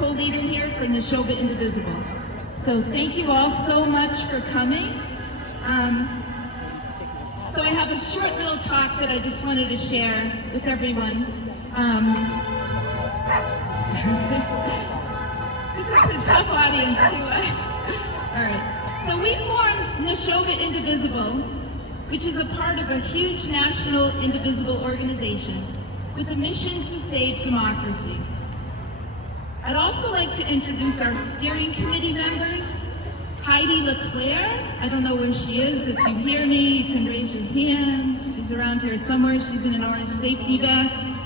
Co-leader here for Nashoba Indivisible. So thank you all so much for coming. So I have a short little talk that I just wanted to share with everyone. This is a tough audience too. All right. So we formed Nashoba Indivisible, which is a part of a huge national indivisible organization with a mission to save democracy. I'd also like to introduce our steering committee members. Heidi LeClaire, I don't know where she is. If you hear me, you can raise your hand. She's around here somewhere. She's in an orange safety vest.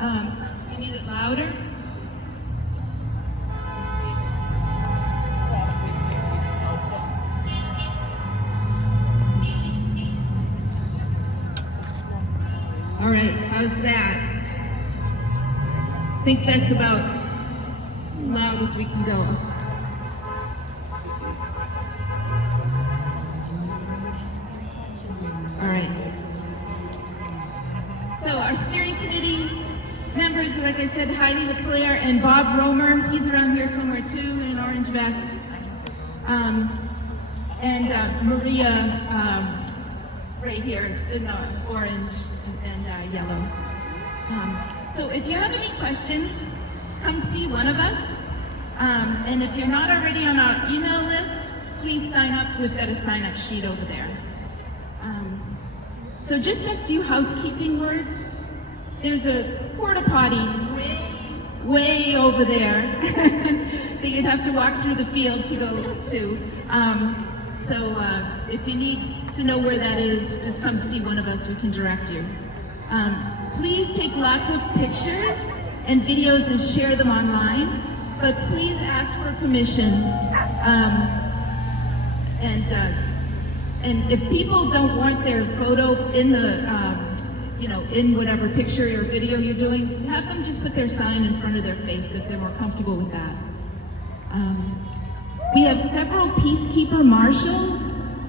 You need it louder? Let's see. All right, how's that? I think that's about as loud as we can go. All right. So our steering committee members, like I said, Heidi LeClaire and Bob Romer, he's around here somewhere too in an orange vest. And Maria, right here in the orange and yellow. So if you have any questions, come see one of us. And if you're not already on our email list, please sign up. We've got a sign-up sheet over there. So just a few housekeeping words. There's a porta potty way over there that you'd have to walk through the field to go to. So if you need to know where that is, just come see one of us. We can direct you. Please take lots of pictures and videos and share them online, but please ask for permission. And if people don't want their photo in the, in whatever picture or video you're doing, have them just put their sign in front of their face if they're more comfortable with that. We have several peacekeeper marshals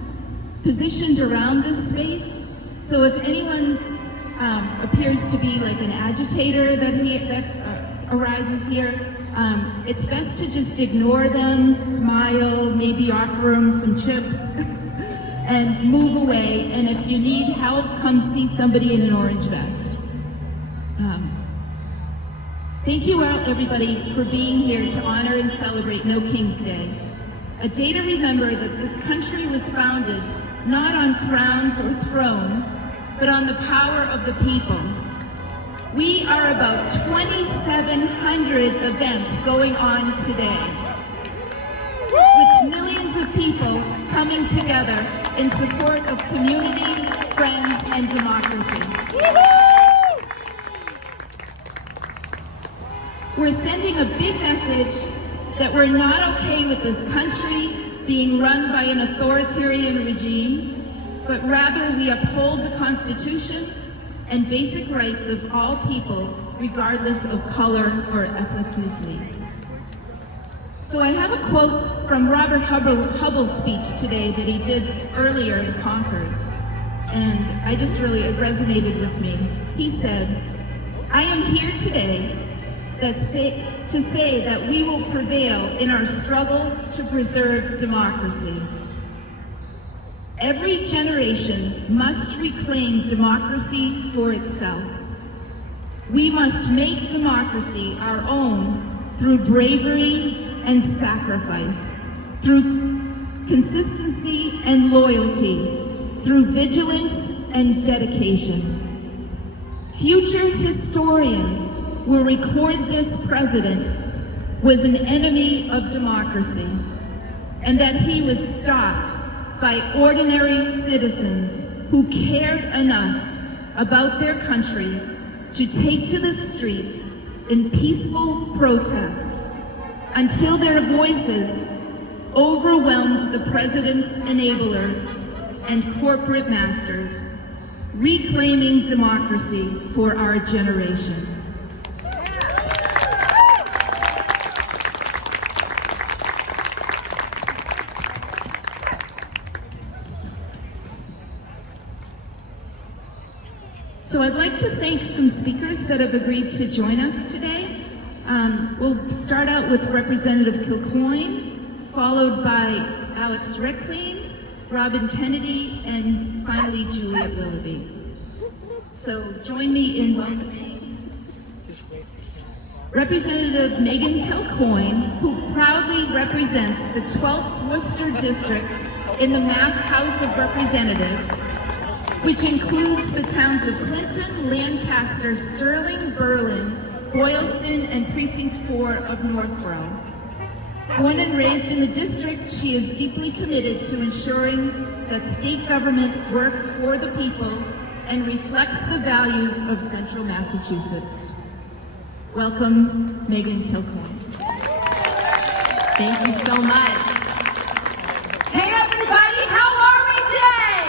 positioned around this space, so if anyone appears to be like an agitator that arises here, it's best to just ignore them, smile, maybe offer them some chips, and move away. And if you need help, come see somebody in an orange vest. Thank you all, everybody, for being here to honor and celebrate No King's Day, a day to remember that this country was founded not on crowns or thrones, but on the power of the people. We are about 2,700 events going on today, with millions of people coming together in support of community, friends, and democracy. We're sending a big message that we're not okay with this country being run by an authoritarian regime, but rather we uphold the Constitution and basic rights of all people, regardless of color or ethnicity. So I have a quote from Robert Hubble's speech today that he did earlier in Concord, and it resonated with me. He said, "I am here today to say that we will prevail in our struggle to preserve democracy. Every generation must reclaim democracy for itself. We must make democracy our own through bravery and sacrifice, through consistency and loyalty, through vigilance and dedication. Future historians will record this president was an enemy of democracy, and that he was stopped by ordinary citizens who cared enough about their country to take to the streets in peaceful protests until their voices overwhelmed the president's enablers and corporate masters, reclaiming democracy for our generation. So I'd like to thank some speakers that have agreed to join us today. We'll start out with Representative Kilcoyne, followed by Alex Reckling, Robin Kennedy, and finally Juliet Willoughby. So join me in welcoming Representative Megan Kilcoyne, who proudly represents the 12th Worcester District in the Mass House of Representatives, which includes the towns of Clinton, Lancaster, Sterling, Berlin, Boylston, and Precinct 4 of Northborough. Born and raised in the district, she is deeply committed to ensuring that state government works for the people and reflects the values of Central Massachusetts. Welcome, Megan Kilcoyne. Thank you so much. Hey everybody, how are we today?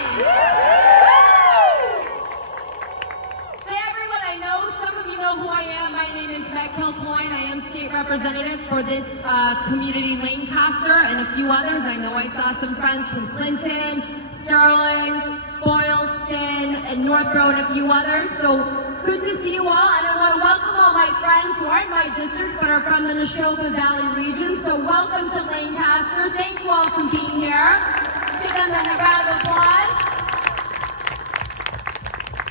Hey everyone, I know some of you know who I am. My name is Meg Kilcoyne. I am state representative for this community, Lancaster, and a few others. I know I saw some friends from Clinton, Sterling, Boylston, and Northborough, and a few others. So good to see you all, and I want to welcome all my friends who aren't in my district but are from the Nashoba Valley region. So welcome to Lancaster. Thank you all for being here. Let's give them a round of applause.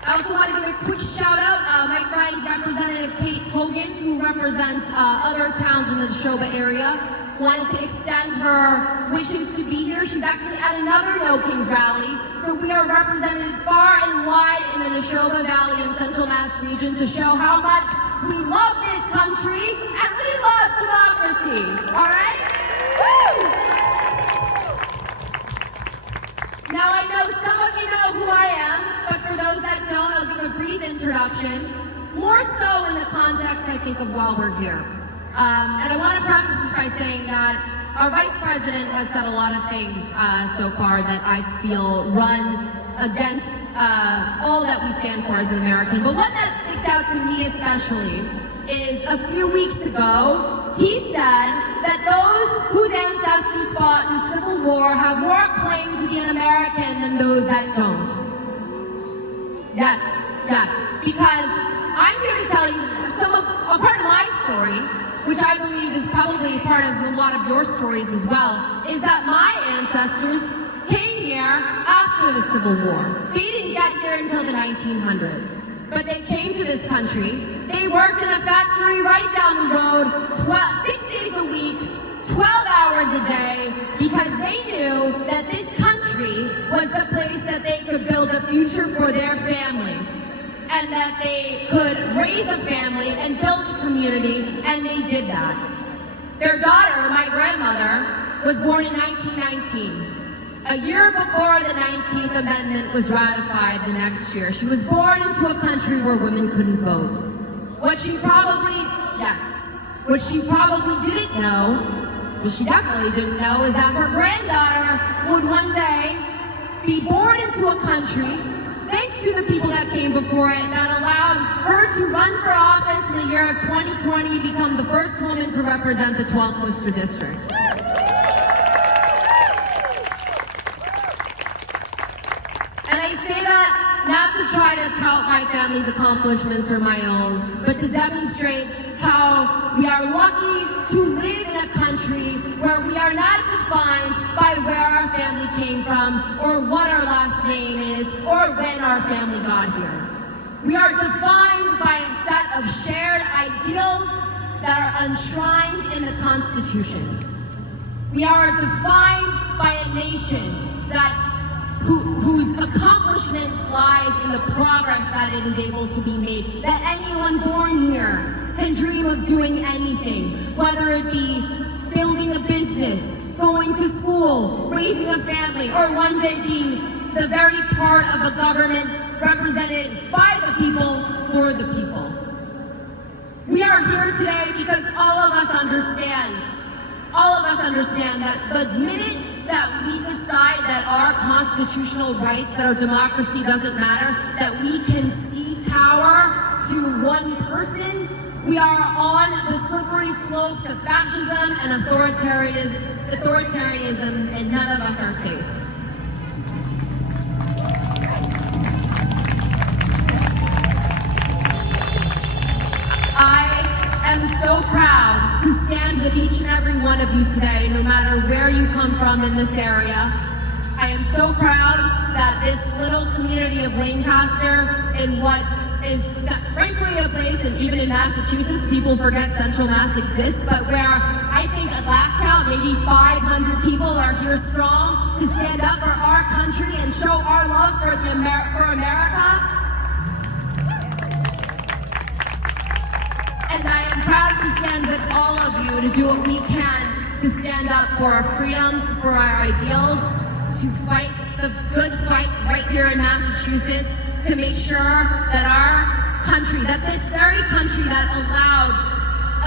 I also want to give a quick shout out, my friend Representative Kate Hogan, who represents other towns in the Nashoba area, wanted to extend her wishes to be here. She's actually at another No Kings rally, so we are represented far and wide in the Nashoba Valley and Central Mass region to show how much we love this country and we love democracy, all right? Woo! Now I know some of you know who I am, but for those that don't, I'll give a brief introduction, more so in the context, I think, of while we're here. And I want to preface this by saying that our Vice President has said a lot of things so far that I feel run against all that we stand for as an American. But one that sticks out to me especially is a few weeks ago, he said that those whose ancestors fought in the Civil War have more claim to be an American than those that don't. Yes, yes, because I'm here to tell you a part of my story, which I believe is probably a part of a lot of your stories as well, is that my ancestors came here after the Civil War. They didn't get here until the 1900s, but they came to this country. They worked in a factory right down the road, 6 days a week, 12 hours a day, because they knew that this country was the place that they could build a future for their family, and that they could raise a family and build a community, and they did that. Their daughter, my grandmother, was born in 1919, a year before the 19th Amendment was ratified the next year. She was born into a country where women couldn't vote. What she probably didn't know, well, she definitely didn't know, is that her granddaughter would one day be born into a country, thanks to the people that came before it, that allowed her to run for office in the year of 2020, become the first woman to represent the 12th Worcester District. And I say that not to try to tout my family's accomplishments or my own, but to demonstrate how we are lucky to live in a country where we are not defined by where our family came from, or what our last name is, or when our family got here. We are defined by a set of shared ideals that are enshrined in the Constitution. We are defined by a nation that whose accomplishments lies in the progress that it is able to be made, that anyone born here can dream of doing anything, whether it be building a business, going to school, raising a family, or one day being the very part of a government represented by the people for the people. We are here today because all of us understand that the minute that we decide that our constitutional rights, that our democracy doesn't matter, that we can cede power to one person, we are on the slippery slope to fascism and authoritarianism, and none of us are safe. I am so proud to stand with each and every one of you today, no matter where you come from in this area. I am so proud that this little community of Lancaster, in what is frankly a place, and even in Massachusetts, people forget Central Mass exists, but where I think at last count, maybe 500 people are here strong to stand up for our country and show our love for America. And I am proud to stand with all of you to do what we can to stand up for our freedoms, for our ideals, to fight the good fight right here in Massachusetts, to make sure that our country, that this very country that allowed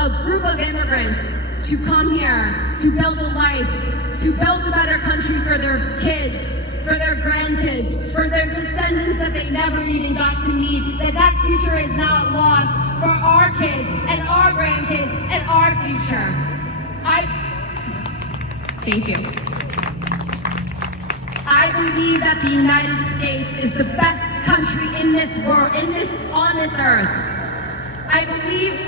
a group of immigrants to come here, to build a life, to build a better country for their kids, for their grandkids, for their descendants that they never even got to meet, that future is not lost for our kids and our grandkids and our future. Thank you. I believe that the United States is the best country in this world, on this earth. I believe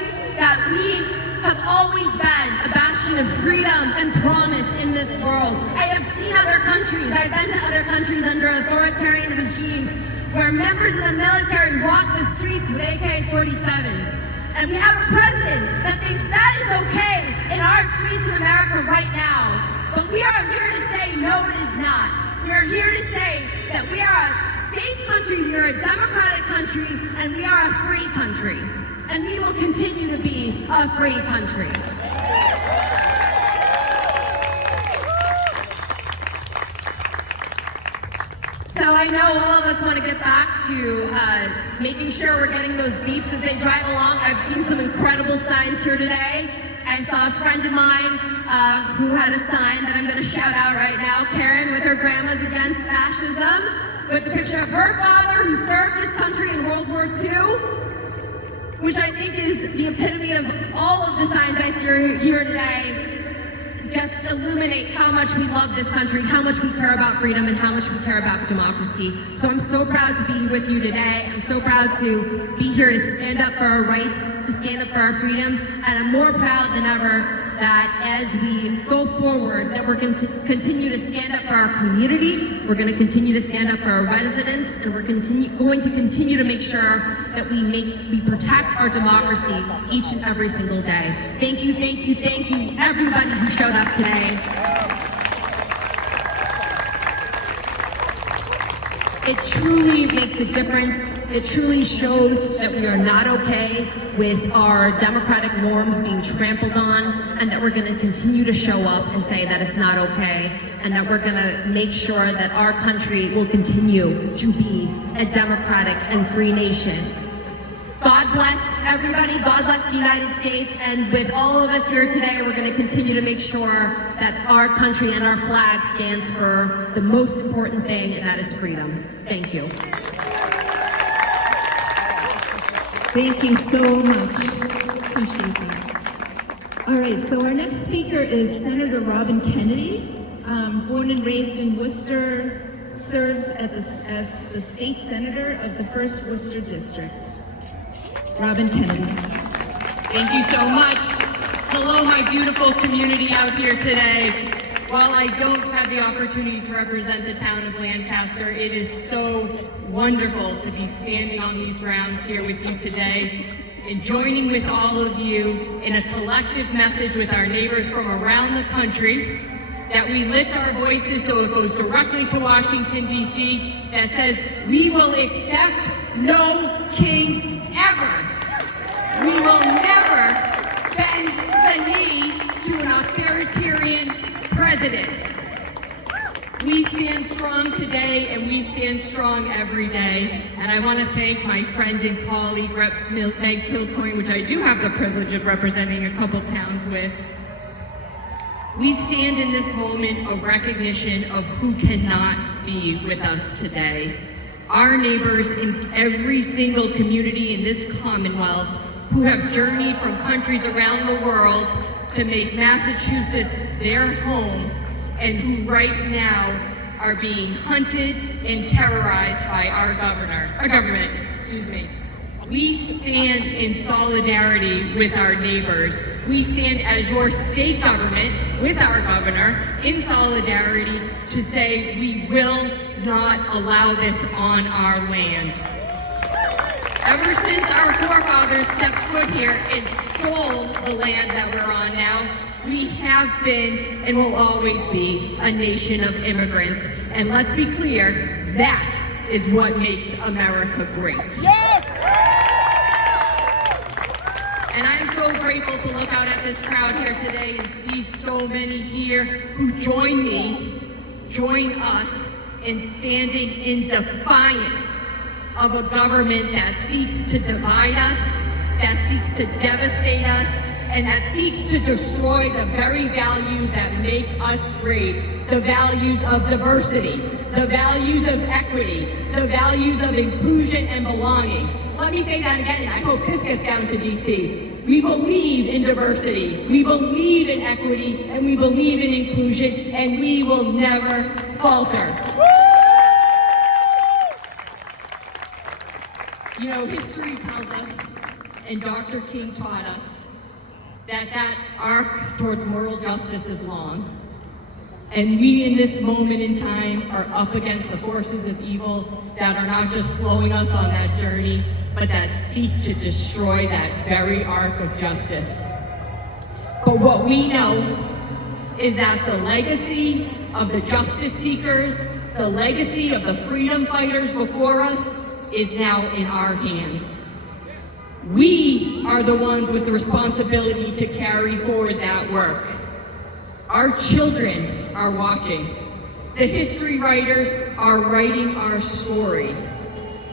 that we have always been a bastion of freedom and promise in this world. I have seen other countries, I've been to other countries under authoritarian regimes where members of the military walk the streets with AK-47s. And we have a president that thinks that is okay in our streets in America right now. But we are here to say, no, it is not. We are here to say that we are a safe country, we are a democratic country, and we are a free country. And we will continue to be a free country. So I know all of us want to get back to making sure we're getting those beeps as they drive along. I've seen some incredible signs here today. I saw a friend of mine who had a sign that I'm going to shout out right now, Karen, with her Grandma's Against Fascism, with the picture of her father who served this country in World War II, which I think is the epitome of all of the signs I see here today. Just illuminate how much we love this country, how much we care about freedom, and how much we care about democracy. So I'm so proud to be with you today. I'm so proud to be here to stand up for our rights, to stand up for our freedom, and I'm more proud than ever that as we go forward, that we're going to continue to stand up for our community, we're going to continue to stand up for our residents, and we're going to continue to make sure that we protect our democracy each and every single day. Thank you, thank you, thank you, everybody who showed up today. It truly makes a difference. It truly shows that we are not okay with our democratic norms being trampled on, and that we're going to continue to show up and say that it's not okay, and that we're going to make sure that our country will continue to be a democratic and free nation. God bless everybody, God bless the United States, and with all of us here today, we're going to continue to make sure that our country and our flag stands for the most important thing, and that is freedom. Thank you. Thank you so much. Appreciate that. All right, so our next speaker is Senator Robin Kennedy. Born and raised in Worcester, serves as the state senator of the 1st Worcester District. Robin Kennedy. Thank you so much. Hello, my beautiful community out here today. While I don't have the opportunity to represent the town of Lancaster, it is so wonderful to be standing on these grounds here with you today and joining with all of you in a collective message with our neighbors from around the country that we lift our voices so it goes directly to Washington, D.C., that says we will accept no kings ever. We will never bend the knee to an authoritarian president. We stand strong today, and we stand strong every day. And I want to thank my friend and colleague, Rep. Meg Kilcoyne, which I do have the privilege of representing a couple towns with. We stand in this moment of recognition of who cannot be with us today. Our neighbors in every single community in this Commonwealth who have journeyed from countries around the world to make Massachusetts their home, and who right now are being hunted and terrorized by our government. We stand in solidarity with our neighbors. We stand as your state government with our governor in solidarity to say we will not allow this on our land. Ever since our forefathers stepped foot here and stole the land that we're on now, we have been and will always be a nation of immigrants. And let's be clear, that is what makes America great. Yes! And I'm so grateful to look out at this crowd here today and see so many here who join us in standing in defiance of a government that seeks to divide us, that seeks to devastate us, and that seeks to destroy the very values that make us great, the values of diversity, the values of equity, the values of inclusion and belonging. Let me say that again, and I hope this gets down to DC. We believe in diversity, we believe in equity, and we believe in inclusion, and we will never falter. You know, history tells us, and Dr. King taught us, that arc towards moral justice is long. And we in this moment in time are up against the forces of evil that are not just slowing us on that journey, but that seek to destroy that very arc of justice. But what we know is that the legacy of the justice seekers, the legacy of the freedom fighters before us is now in our hands. We are the ones with the responsibility to carry forward that work. Our children are watching. The history writers are writing our story.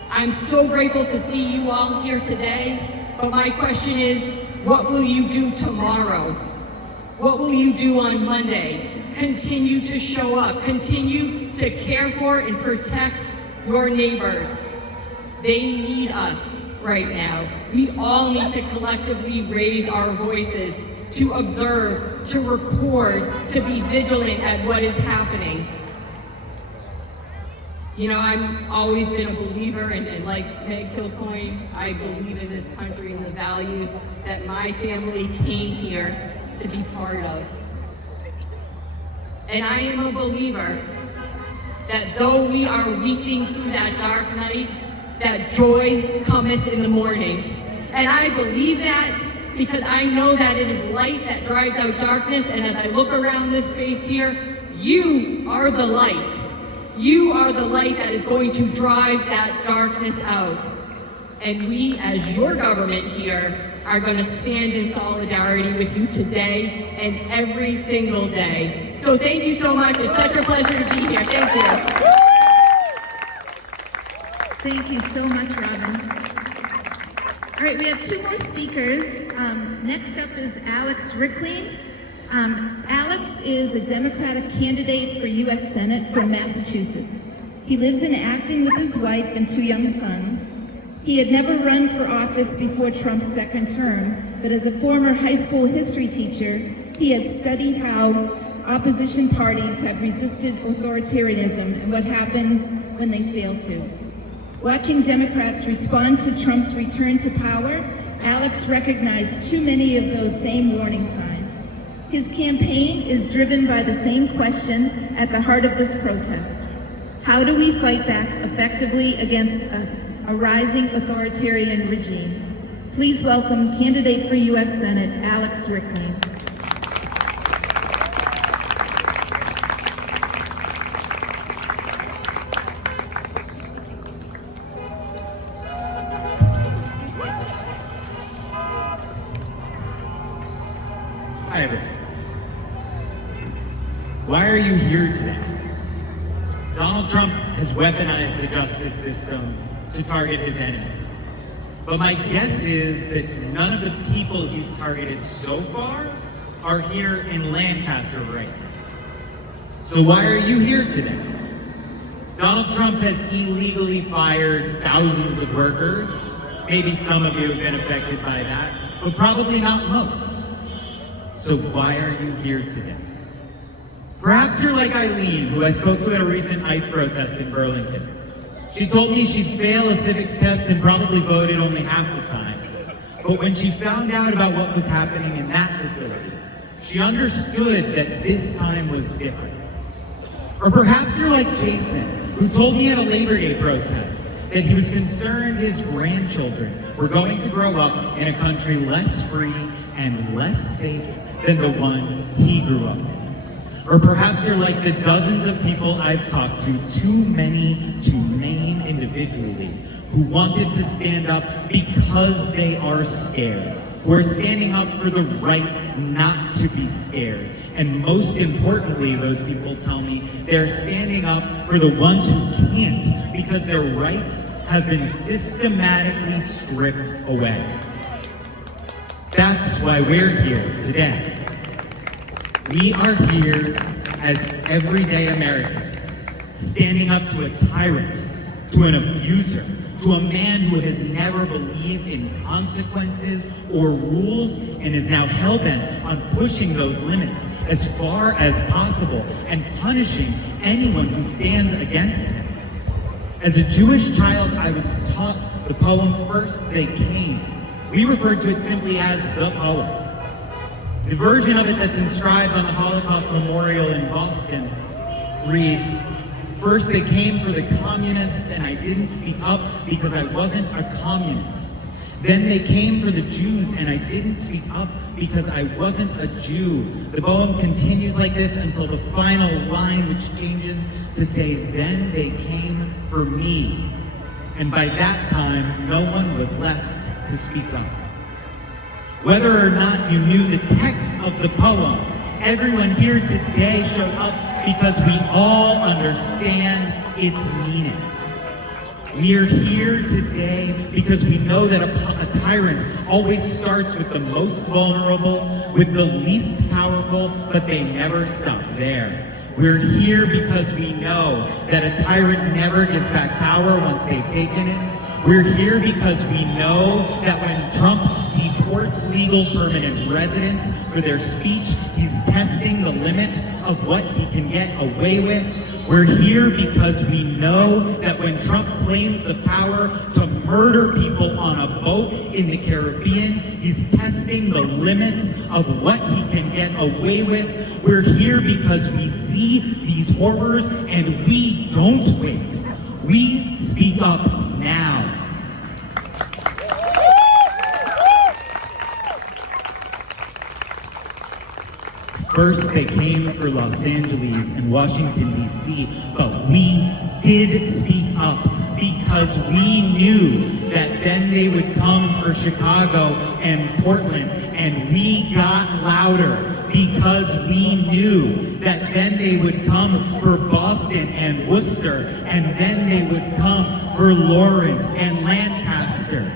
I'm so grateful to see you all here today, but my question is, what will you do tomorrow? What will you do on Monday? Continue to show up. Continue to care for and protect your neighbors. They need us right now. We all need to collectively raise our voices, to observe, to record, to be vigilant at what is happening. You know, I've always been a believer, and like Meg Kilcoyne, I believe in this country and the values that my family came here to be part of. And I am a believer that though we are weeping through that dark night, that joy cometh in the morning. And I believe that because I know that it is light that drives out darkness, and as I look around this space here, you are the light. You are the light that is going to drive that darkness out. And we, as your government here, are going to stand in solidarity with you today and every single day. So thank you so much. It's such a pleasure to be here. Thank you. Thank you so much, Robin. All right, we have two more speakers. Next up is Alex Rickling. Alex is a Democratic candidate for U.S. Senate from Massachusetts. He lives in Acton with his wife and two young sons. He had never run for office before Trump's second term, but as a former high school history teacher, he had studied how opposition parties have resisted authoritarianism and what happens when they fail to. Watching Democrats respond to Trump's return to power, Alex recognized too many of those same warning signs. His campaign is driven by the same question at the heart of this protest. How do we fight back effectively against a rising authoritarian regime? Please welcome candidate for U.S. Senate, Alex Rickling. Hi, everyone. Why are you here today? Donald Trump has weaponized the justice system to target his enemies. But my guess is that none of the people he's targeted so far are here in Lancaster right now. So why are you here today? Donald Trump has illegally fired thousands of workers. Maybe some of you have been affected by that, but probably not most. So why are you here today? Perhaps you're like Eileen, who I spoke to at a recent ICE protest in Burlington. She told me she'd fail a civics test and probably voted only half the time. But when she found out about what was happening in that facility, she understood that this time was different. Or perhaps you're like Jason, who told me at a Labor Day protest that he was concerned his grandchildren were going to grow up in a country less free and less safe than the one he grew up in. Or perhaps you're like the dozens of people I've talked to, too many to name individually, who wanted to stand up because they are scared, who are standing up for the right not to be scared. And most importantly, those people tell me they're standing up for the ones who can't because their rights have been systematically stripped away. That's why we're here today. We are here as everyday Americans, standing up to a tyrant, to an abuser, to a man who has never believed in consequences or rules and is now hell-bent on pushing those limits as far as possible and punishing anyone who stands against him. As a Jewish child, I was taught the poem First They Came. We referred to it simply as the poem. The version of it that's inscribed on the Holocaust Memorial in Boston reads, "First they came for the communists and I didn't speak up because I wasn't a communist. Then they came for the Jews and I didn't speak up because I wasn't a Jew." The poem continues like this until the final line, which changes to say, "Then they came for me. And by that time, no one was left to speak up." Whether or not you knew the text of the poem, everyone here today showed up because we all understand its meaning. We are here today because we know that a tyrant always starts with the most vulnerable, with the least powerful, but they never stop there. We're here because we know that a tyrant never gives back power once they've taken it. We're here because we know that when Trump deports legal permanent residents for their speech, he's testing the limits of what he can get away with. We're here because we know that when Trump claims the power to murder people on a boat in the Caribbean, he's testing the limits of what he can get away with. We're here because we see these horrors and we don't wait. We speak up now. First, they came for Los Angeles and Washington, D.C., but we did speak up because we knew that then they would come for Chicago and Portland, and we got louder because we knew that then they would come for Boston and Worcester, and then they would come for Lawrence and Lancaster.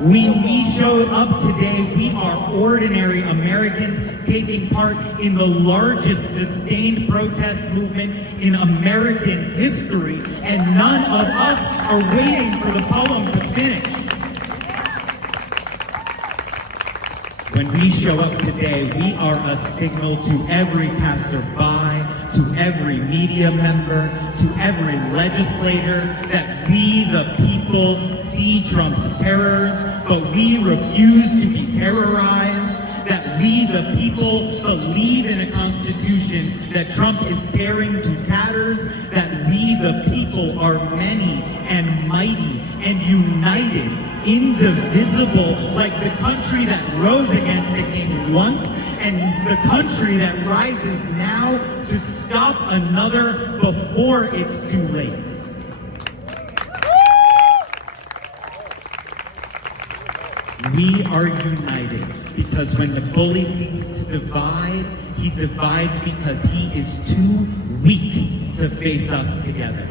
When we showed up today, we are ordinary Americans taking part in the largest sustained protest movement in American history, and none of us are waiting for the poem to finish. When we show up today, we are a signal to every passerby, to every media member, to every legislator that we, the people, see Trump's terrors, but we refuse to be terrorized. That we, the people, believe in a constitution that Trump is tearing to tatters. That we, the people, are many and mighty and united, indivisible, like the country that rose against a king once and the country that rises now to stop another before it's too late. We are united because when the bully seeks to divide, he divides because he is too weak to face us together.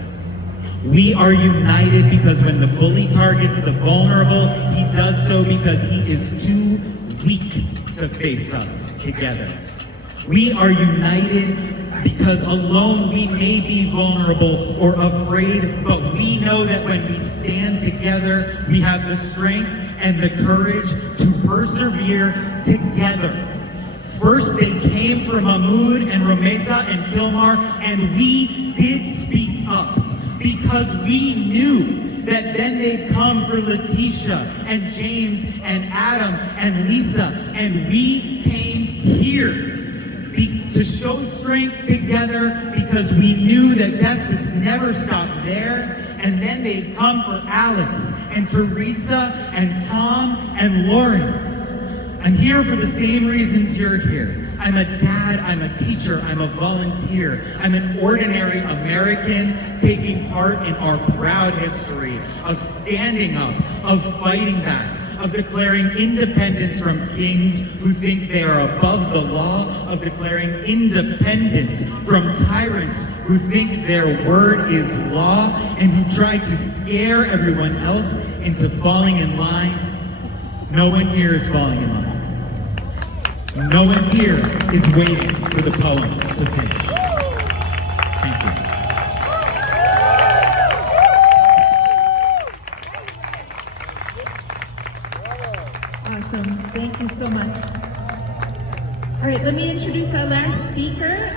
We are united because when the bully targets the vulnerable, he does so because he is too weak to face us together. We are united because alone we may be vulnerable or afraid, but we know that when we stand together, we have the strength and the courage to persevere together. First, they came for Mahmoud and Romesa and Kilmar, and we did speak up because we knew that then they'd come for Letitia and James and Adam and Lisa, and we came here to show strength together because we knew that despots never stop there, and then they'd come for Alex and Teresa and Tom and Lauren. I'm here for the same reasons you're here. I'm a dad, I'm a teacher, I'm a volunteer. I'm an ordinary American taking part in our proud history of standing up, of fighting back, of declaring independence from kings who think they are above the law, of declaring independence from tyrants who think their word is law and who try to scare everyone else into falling in line. No one here is falling in line. No one here is waiting for the poem to finish. Thank you. Awesome. Thank you so much. All right, let me introduce our last speaker,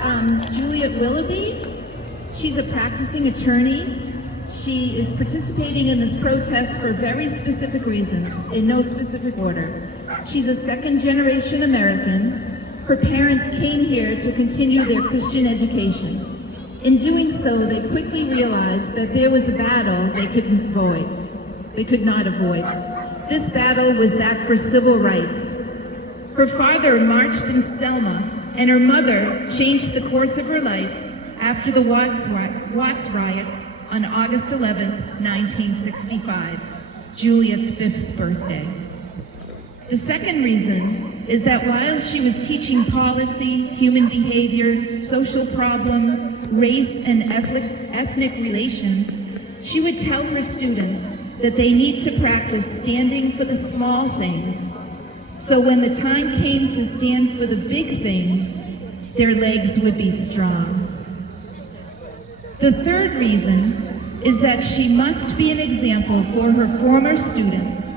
Juliet Willoughby. She's a practicing attorney. She is participating in this protest for very specific reasons, in no specific order. She's a second-generation American. Her parents came here to continue their Christian education. In doing so, they quickly realized that there was a battle they could not avoid. This battle was that for civil rights. Her father marched in Selma, and her mother changed the course of her life after the Watts riots on August 11, 1965, Juliet's 5th birthday. The second reason is that while she was teaching policy, human behavior, social problems, race and ethnic relations, she would tell her students that they need to practice standing for the small things, so when the time came to stand for the big things, their legs would be strong. The third reason is that she must be an example for her former students,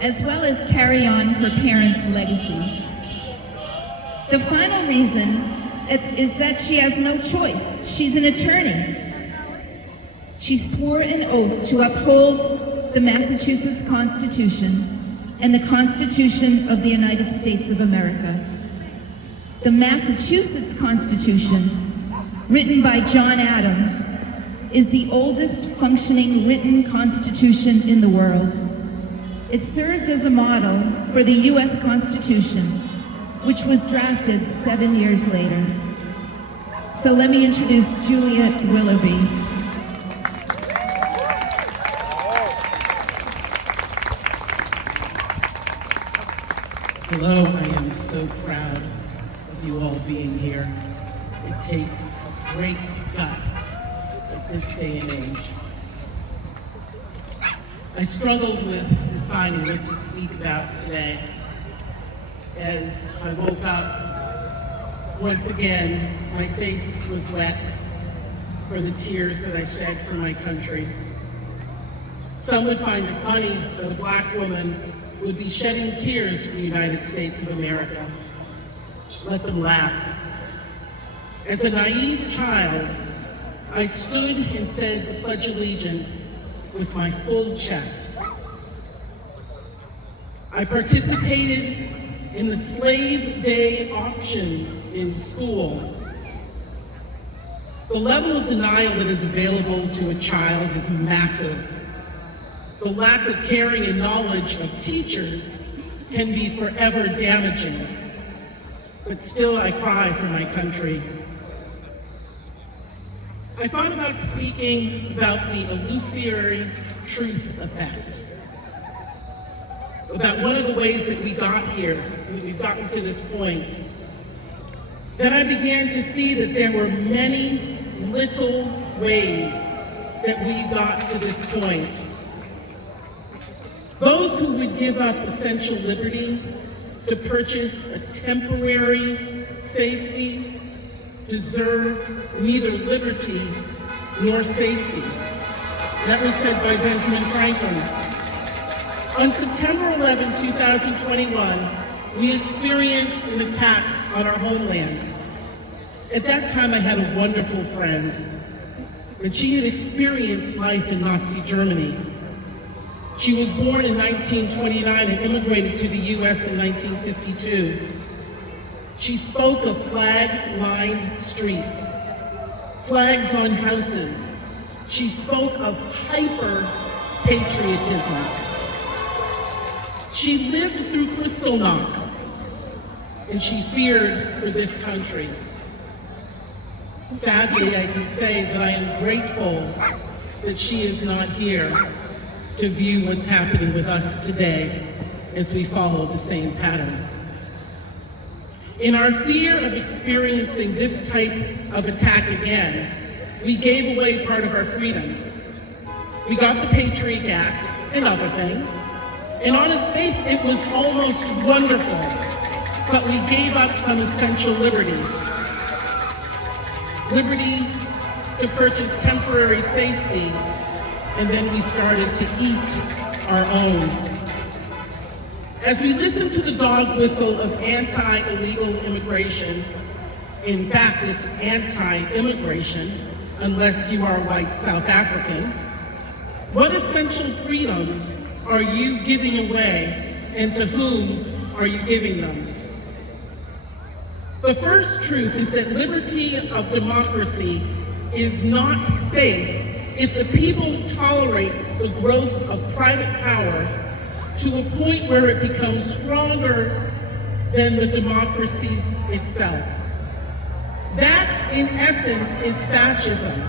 as well as carry on her parents' legacy. The final reason is that she has no choice. She's an attorney. She swore an oath to uphold the Massachusetts Constitution and the Constitution of the United States of America. The Massachusetts Constitution, written by John Adams, is the oldest functioning written constitution in the world. It served as a model for the U.S. Constitution, which was drafted 7 years later. So let me introduce Juliet Willoughby. Hello, I am so proud of you all being here. It takes great guts at this day and age. I struggled with deciding what to speak about today. As I woke up, once again, my face was wet for the tears that I shed for my country. Some would find it funny that a black woman would be shedding tears for the United States of America. Let them laugh. As a naive child, I stood and said the Pledge of Allegiance with my full chest. I participated in the Slave Day auctions in school. The level of denial that is available to a child is massive. The lack of caring and knowledge of teachers can be forever damaging. But still I cry for my country. I thought about speaking about the illusory truth effect. about one of the ways that we got here, that we've gotten to this point, then I began to see that there were many little ways that we got to this point. Those who would give up essential liberty to purchase a temporary safety deserve neither liberty nor safety. That was said by Benjamin Franklin. On September 11, 2021, we experienced an attack on our homeland. At that time, I had a wonderful friend, and she had experienced life in Nazi Germany. She was born in 1929 and immigrated to the US in 1952. She spoke of flag-lined streets, flags on houses. She spoke of hyper-patriotism. She lived through Kristallnacht, and she feared for this country. Sadly, I can say that I am grateful that she is not here to view what's happening with us today as we follow the same pattern. In our fear of experiencing this type of attack again, we gave away part of our freedoms. We got the Patriot Act and other things, and on its face it was almost wonderful, but we gave up some essential liberties. Liberty to purchase temporary safety, and then we started to eat our own. As we listen to the dog whistle of anti-illegal immigration, in fact, it's anti-immigration, unless you are white South African, what essential freedoms are you giving away, and to whom are you giving them? The first truth is that liberty of democracy is not safe if the people tolerate the growth of private power to a point where it becomes stronger than the democracy itself. That, in essence, is fascism.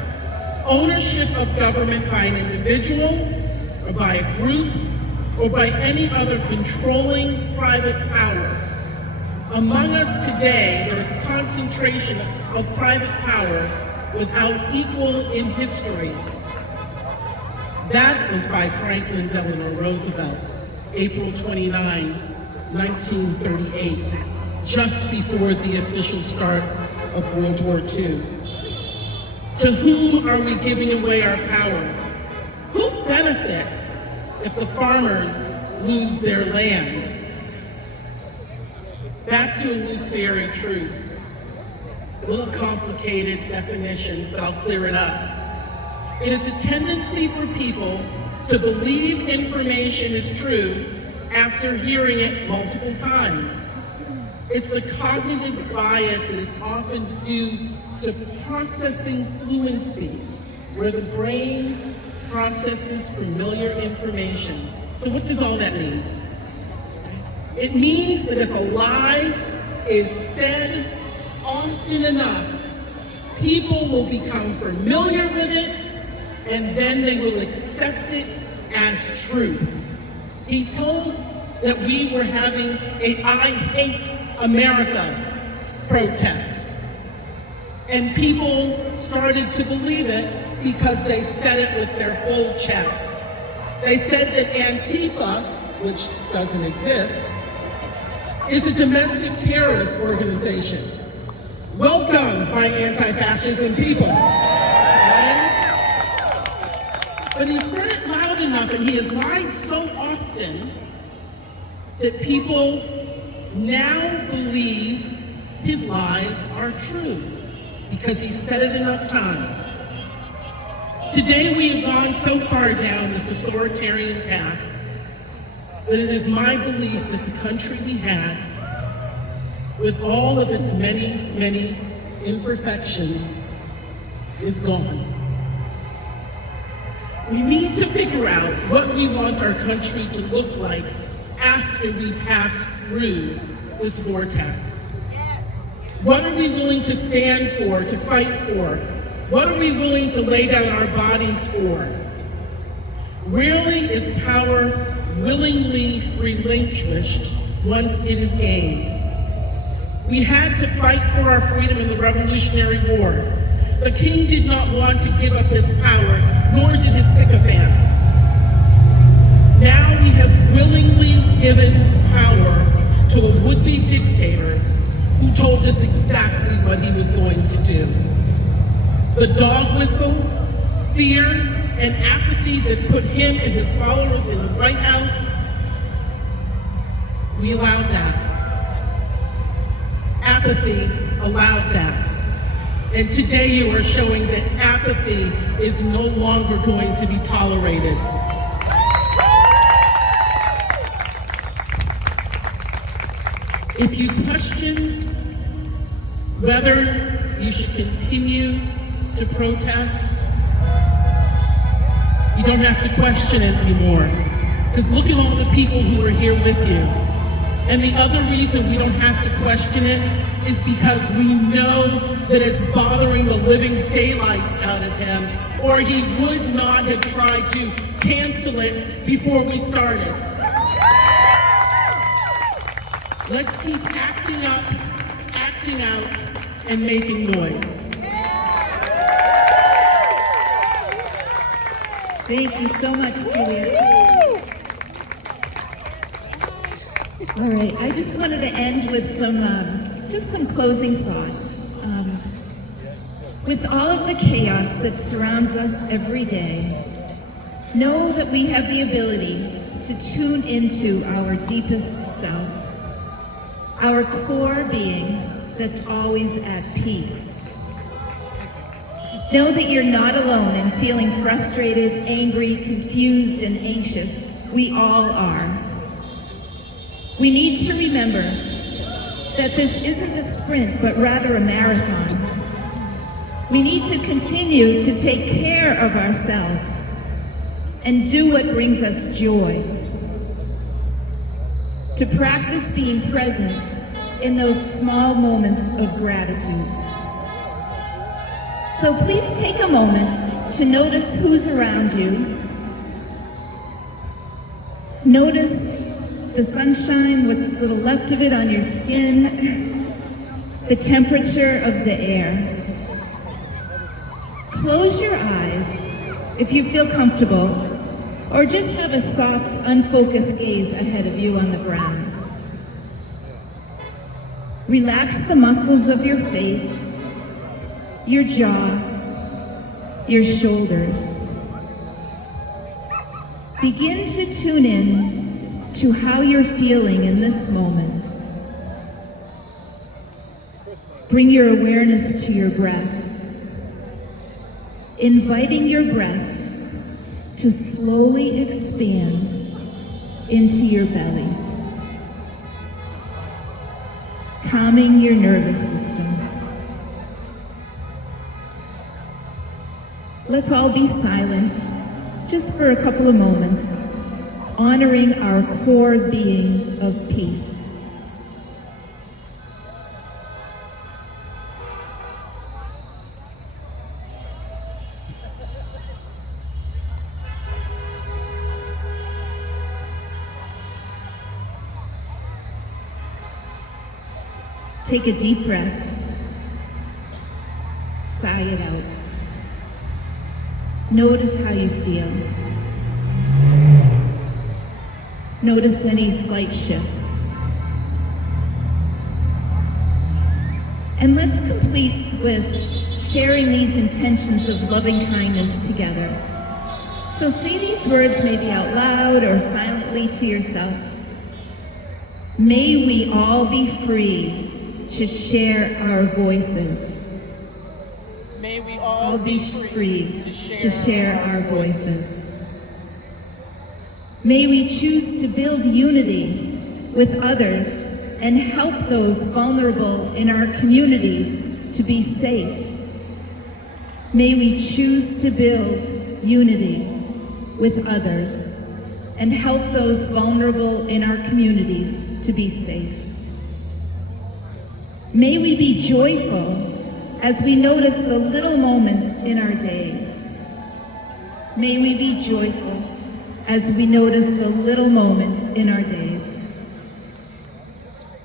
Ownership of government by an individual, or by a group, or by any other controlling private power. Among us today, there is a concentration of private power without equal in history. That was by Franklin Delano Roosevelt, April 29, 1938, just before the official start of World War II. To whom are we giving away our power? Who benefits if the farmers lose their land? Back to illusory truth. A little complicated definition, but I'll clear it up. It is a tendency for people to believe information is true after hearing it multiple times. It's the cognitive bias that is often due to processing fluency, where the brain processes familiar information. So what does all that mean? It means that if a lie is said often enough, people will become familiar with it, and then they will accept it as truth. He told that we were having a I Hate America protest. And people started to believe it because they said it with their full chest. They said that Antifa, which doesn't exist, is a domestic terrorist organization. Welcome, my anti-fascism people. But he said it loud enough, and he has lied so often that people now believe his lies are true because he said it enough time. Today we have gone so far down this authoritarian path that it is my belief that the country we had, with all of its many, many imperfections, is gone. We need to figure out what we want our country to look like after we pass through this vortex. What are we willing to stand for, to fight for? What are we willing to lay down our bodies for? Rarely is power willingly relinquished once it is gained. We had to fight for our freedom in the Revolutionary War. The king did not want to give up his power, nor did his sycophants. Now we have willingly given power to a would-be dictator who told us exactly what he was going to do. The dog whistle, fear, and apathy that put him and his followers in the White House, we allowed that. Apathy allowed that. And today you are showing that apathy is no longer going to be tolerated. If you question whether you should continue to protest, you don't have to question it anymore. Because look at all the people who are here with you. And the other reason we don't have to question it is because we know that it's bothering the living daylights out of him, or he would not have tried to cancel it before we started. Let's keep acting up, acting out, and making noise. Thank you so much, Julia. All right, I just wanted to end with some closing thoughts. With all of the chaos that surrounds us every day, know that we have the ability to tune into our deepest self, our core being that's always at peace. Know that you're not alone in feeling frustrated, angry, confused, and anxious. We all are. We need to remember that this isn't a sprint, but rather a marathon. We need to continue to take care of ourselves and do what brings us joy. To practice being present in those small moments of gratitude. So please take a moment to notice who's around you. Notice the sunshine, what's little left of it on your skin, the temperature of the air. Close your eyes if you feel comfortable, or just have a soft, unfocused gaze ahead of you on the ground. Relax the muscles of your face, your jaw, your shoulders. Begin to tune in to how you're feeling in this moment. Bring your awareness to your breath, inviting your breath to slowly expand into your belly, calming your nervous system. Let's all be silent just for a couple of moments, honoring our core being of peace. Take a deep breath. Sigh it out. Notice how you feel. Notice any slight shifts. And let's complete with sharing these intentions of loving kindness together. So say these words maybe out loud or silently to yourself. May we all be free to share our voices. May we all Be free to share our voices. May we choose to build unity with others and help those vulnerable in our communities to be safe. May we choose to build unity with others and help those vulnerable in our communities to be safe. May we be joyful as we notice the little moments in our days. May we be joyful as we notice the little moments in our days.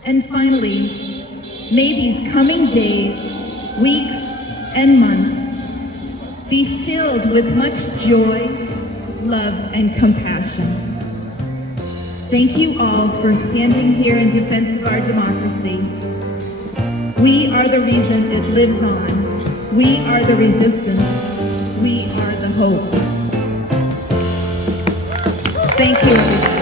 And finally, may these coming days, weeks, and months be filled with much joy, love, and compassion. Thank you all for standing here in defense of our democracy. We are the reason it lives on. We are the resistance. We are the hope. Thank you, everybody.